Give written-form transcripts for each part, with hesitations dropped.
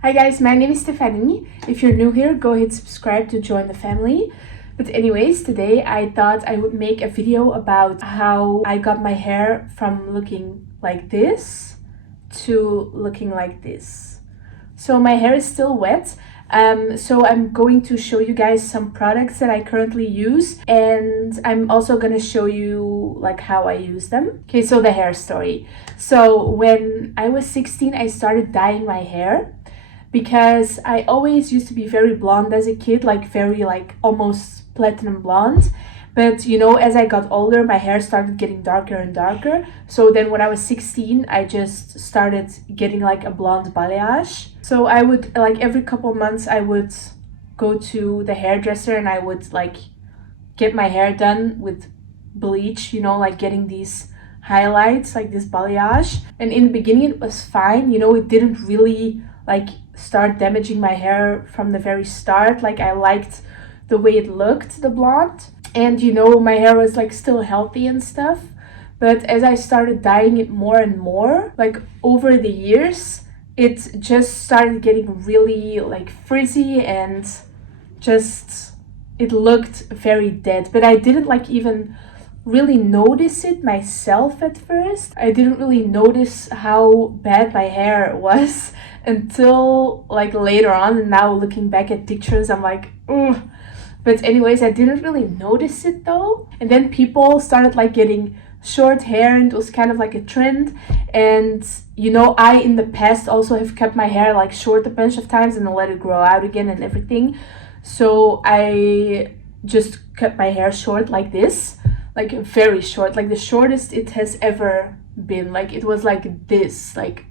Hi guys, my name is Stephanie. If you're new here, go ahead subscribe to join the family. But anyways, today I thought I would make a video about how I got my hair from looking like this to looking like this. So my hair is still wet. So I'm going to show you guys some products that I currently use, and I'm also gonna show you like how I use them. Okay, so the hair story. So when I was 16, I started dyeing my hair because I always used to be very blonde as a kid, like very like almost platinum blonde. But as I got older, my hair started getting darker and darker. So then when I was 16, I just started getting like a blonde balayage. So I would like every couple months I would go to the hairdresser and I would like get my hair done with bleach, like getting these highlights, like this balayage. And in the beginning it was fine, it didn't really like start damaging my hair from the very start. Like I liked the way it looked, the blonde. And my hair was like still healthy and stuff. But as I started dyeing it more and more, like over the years, it just started getting really like frizzy and just it looked very dead. But I didn't like even really notice it myself at first. I didn't really notice how bad my hair was until like later on. And now looking back at pictures, I'm like, ugh. But anyways, I didn't really notice it though. And then people started like getting short hair and it was kind of like a trend. And I in the past also have kept my hair like short a bunch of times and then let it grow out again and everything. So I just cut my hair short like this, like very short, like the shortest it has ever been. Like it was like this, like.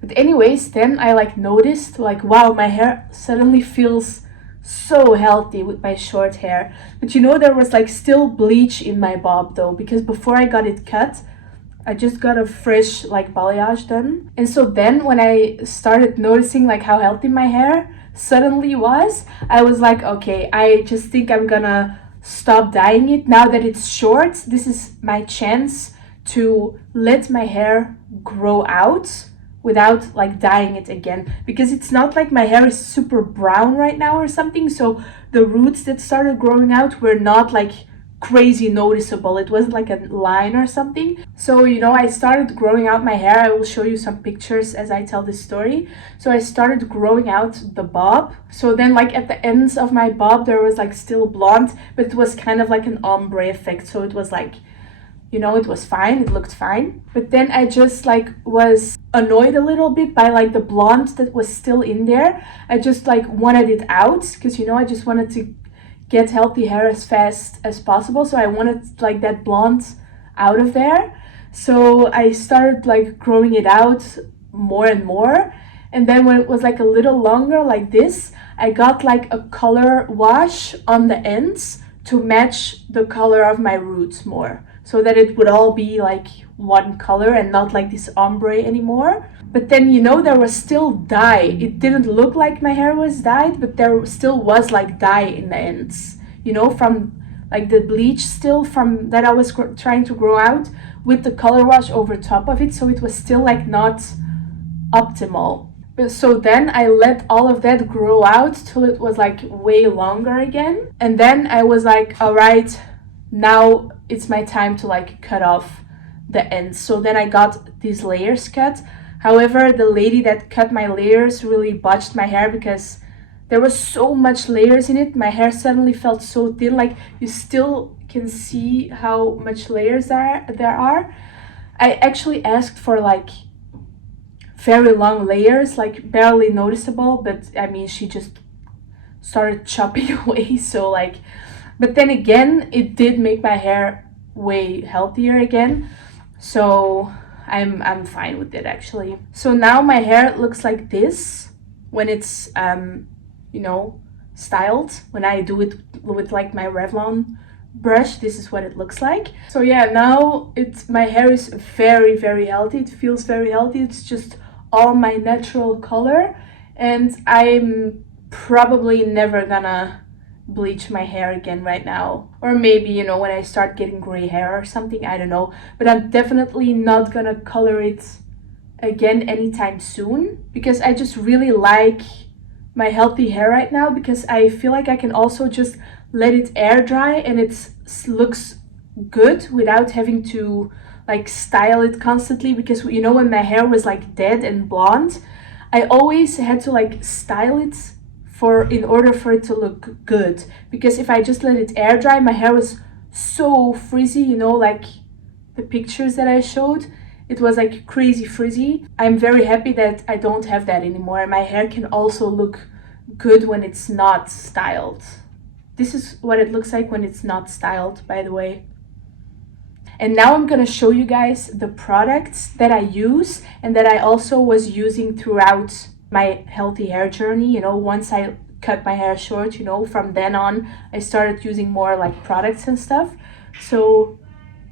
But anyways, then I like noticed like, wow, my hair suddenly feels so healthy with my short hair. But there was like still bleach in my bob though, because before I got it cut, I just got a fresh like balayage done. And so then when I started noticing like how healthy my hair suddenly was, I was like, okay, I just think I'm gonna stop dyeing it now that it's short. This is my chance to let my hair grow out without like dyeing it again, because it's not like my hair is super brown right now or something. So the roots that started growing out were not like crazy noticeable. It wasn't like a line or something. So I started growing out my hair. I will show you some pictures as I tell this story. So I started growing out the bob. So then like at the ends of my bob there was like still blonde, but it was kind of like an ombre effect. So it was like, it was fine, it looked fine. But then I just like was annoyed a little bit by like the blonde that was still in there. I just like wanted it out because I just wanted to get healthy hair as fast as possible. So I wanted like that blonde out of there. So I started like growing it out more and more. And then when it was like a little longer like this, I got like a color wash on the ends to match the color of my roots more, so that it would all be like one color and not like this ombre anymore. But then there was still dye. It didn't look like my hair was dyed, but there still was like dye in the ends, from like the bleach still from that I was trying to grow out with the color wash over top of it. So it was still like not optimal. So then I let all of that grow out till it was like way longer again. And then I was like, all right, now it's my time to like cut off the ends. So then I got these layers cut. However, the lady that cut my layers really botched my hair because there was so much layers in it. My hair suddenly felt so thin. Like you still can see how much layers there are. I actually asked for like very long layers, like barely noticeable, but I mean she just started chopping away. So like, but then again it did make my hair way healthier again. So I'm fine with it actually. So now my hair looks like this when it's styled. When I do it with like my Revlon brush, this is what it looks like. So yeah, now my hair is very, very healthy. It feels very healthy. It's just all my natural color, and I'm probably never gonna bleach my hair again right now. Or maybe, when I start getting gray hair or something, I don't know. But I'm definitely not gonna color it again anytime soon, because I just really like my healthy hair right now, because I feel like I can also just let it air dry and it looks good without having to like style it constantly. Because you know, when my hair was like dead and blonde, I always had to like style it in order for it to look good, because if I just let it air dry, my hair was so frizzy, you know, like the pictures that I showed, it was like crazy frizzy. I'm very happy that I don't have that anymore. My hair can also look good when it's not styled. This is what it looks like when it's not styled, by the way. And now I'm gonna show you guys the products that I use and that I also was using throughout my healthy hair journey. You know, once I cut my hair short, you know, from then on, I started using more like products and stuff. So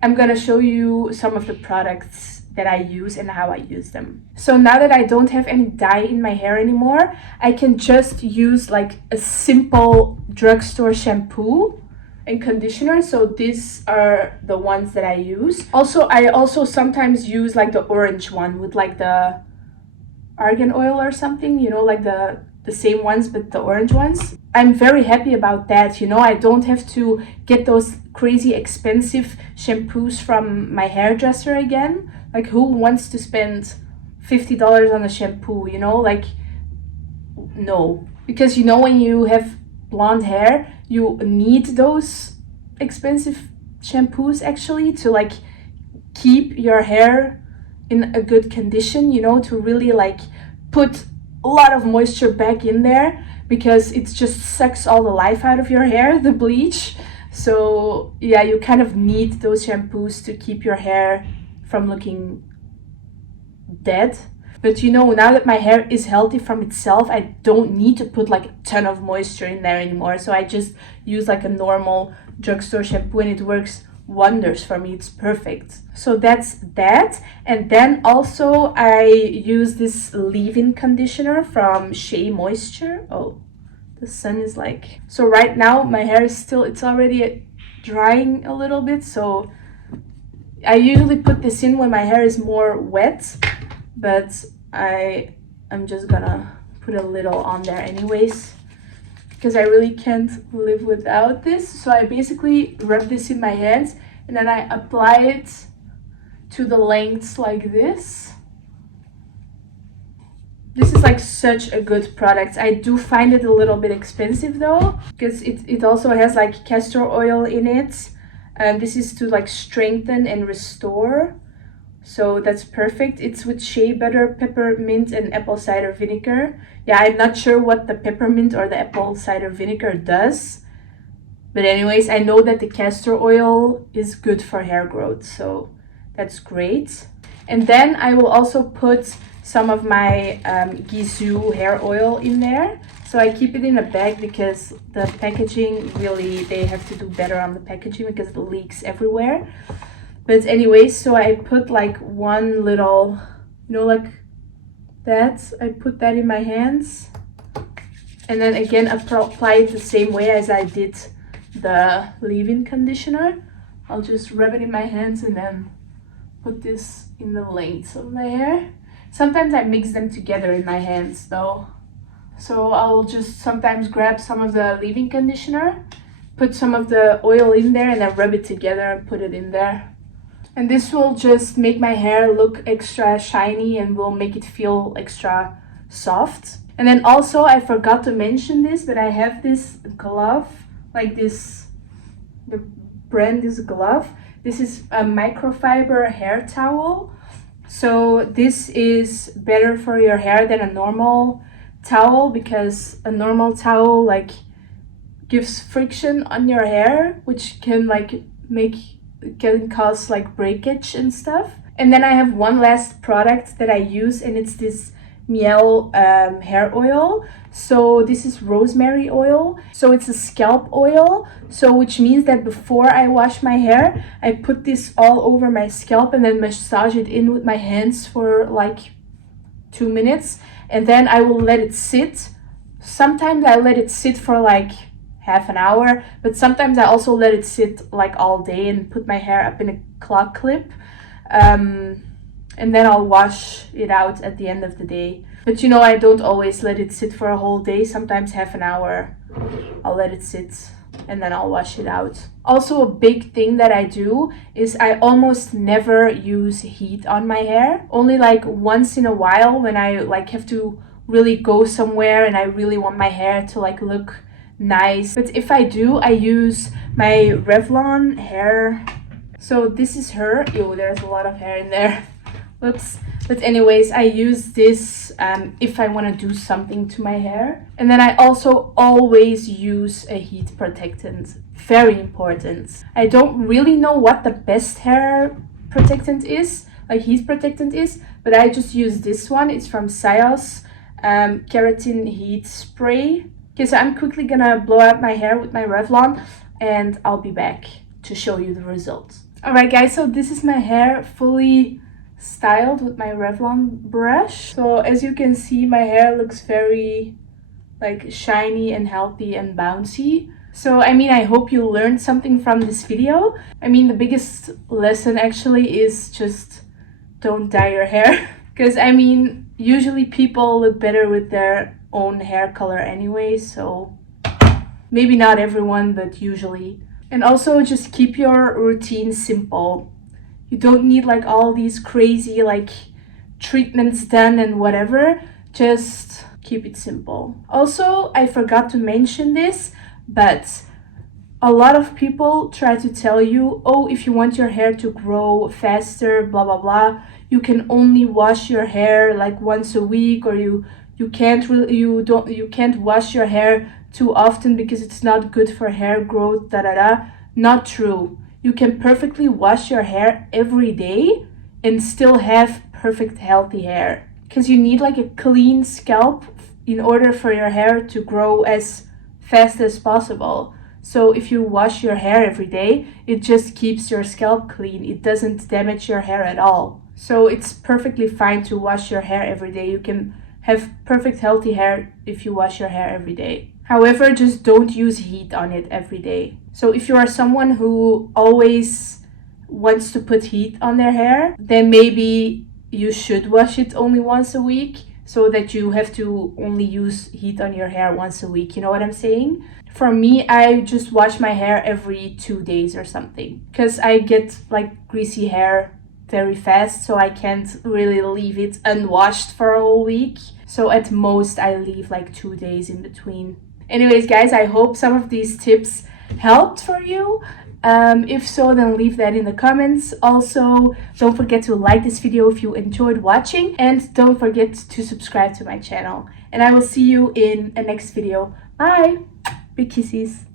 I'm gonna show you some of the products that I use and how I use them. So now that I don't have any dye in my hair anymore, I can just use like a simple drugstore shampoo and conditioner. So these are the ones that I use. I also sometimes use like the orange one with like the argan oil or something, you know, like the same ones but the orange ones. I'm very happy about that, you know. I don't have to get those crazy expensive shampoos from my hairdresser again. Like, who wants to spend $50 on a shampoo, you know? Like, no. Because, you know, when you have blonde hair, you need those expensive shampoos actually to like keep your hair in a good condition, you know, to really like put a lot of moisture back in there, because it just sucks all the life out of your hair, the bleach. So yeah, you kind of need those shampoos to keep your hair from looking dead. But you know, now that my hair is healthy from itself, I don't need to put like a ton of moisture in there anymore. So I just use like a normal drugstore shampoo and it works wonders for me. It's perfect. So that's that. And then also I use this leave-in conditioner from Shea Moisture. Oh, the sun is like... So right now my hair is still, it's already drying a little bit. So I usually put this in when my hair is more wet, but I'm just gonna put a little on there anyways, because I really can't live without this. So I basically rub this in my hands and then I apply it to the lengths like this. This is like such a good product. I do find it a little bit expensive though, because it also has like castor oil in it. And this is to like strengthen and restore. So that's perfect. It's with shea butter, peppermint, and apple cider vinegar. Yeah, I'm not sure what the peppermint or the apple cider vinegar does. But anyways, I know that the castor oil is good for hair growth. So that's great. And then I will also put some of my Gisou hair oil in there. So I keep it in a bag because the packaging really, they have to do better on the packaging because it leaks everywhere. But anyways, so I put like one little, you know, like that. I put that in my hands. And then again, apply it the same way as I did the leave-in conditioner. I'll just rub it in my hands and then put this in the lengths of my hair. Sometimes I mix them together in my hands though. So I'll just sometimes grab some of the leave-in conditioner, put some of the oil in there, and then rub it together and put it in there. And this will just make my hair look extra shiny and will make it feel extra soft. And then also, I forgot to mention this, but I have this glove, like this, the brand is Glove. This is a microfiber hair towel. So this is better for your hair than a normal towel, because a normal towel like gives friction on your hair, which can like can cause like breakage and stuff. And then I have one last product that I use, and it's this Miel hair oil. So this is rosemary oil. So it's a scalp oil. So which means that before I wash my hair, I put this all over my scalp and then massage it in with my hands for like 2 minutes. And then I will let it sit. Sometimes I let it sit for like half an hour, but sometimes I also let it sit like all day and put my hair up in a claw clip. and then I'll wash it out at the end of the day. But you know, I don't always let it sit for a whole day. Sometimes half an hour I'll let it sit and then I'll wash it out. Also, a big thing that I do is I almost never use heat on my hair. Only like once in a while when I like have to really go somewhere and I really want my hair to like look nice. But if I do, I use my Revlon hair. So this is her. Ew, there's a lot of hair in there. Whoops. But anyways, I use this if I want to do something to my hair. And then I also always use a heat protectant. Very important. I don't really know what the best hair protectant is, like heat protectant is, but I just use this one. It's from Sios Keratin Heat Spray. Okay, so I'm quickly gonna blow out my hair with my Revlon and I'll be back to show you the results. Alright guys, so this is my hair fully styled with my Revlon brush. So as you can see, my hair looks very like shiny and healthy and bouncy. So I mean, I hope you learned something from this video. I mean, the biggest lesson actually is just don't dye your hair. Because I mean, usually people look better with their own hair color anyway, so maybe not everyone, but usually. And also just keep your routine simple. You don't need like all these crazy like treatments done and whatever. Just keep it simple. Also, I forgot to mention this, but a lot of people try to tell you, oh, if you want your hair to grow faster, blah blah blah, you can only wash your hair like once a week, or you can't wash your hair too often because it's not good for hair growth, da da da. Not true. You can perfectly wash your hair every day and still have perfect healthy hair, because you need like a clean scalp in order for your hair to grow as fast as possible. So if you wash your hair every day, it just keeps your scalp clean. It doesn't damage your hair at all. So it's perfectly fine to wash your hair every day. You can have perfect healthy hair if you wash your hair every day. However, just don't use heat on it every day. So if you are someone who always wants to put heat on their hair, then maybe you should wash it only once a week, so that you have to only use heat on your hair once a week. You know what I'm saying? For me, I just wash my hair every 2 days or something, because I get like greasy hair very fast, so I can't really leave it unwashed for a whole week. So at most I leave like 2 days in between. Anyways guys, I hope some of these tips helped for you. If so, then leave that in the comments. Also, don't forget to like this video if you enjoyed watching, and don't forget to subscribe to my channel. And I will see you in a next video. Bye! Big kisses!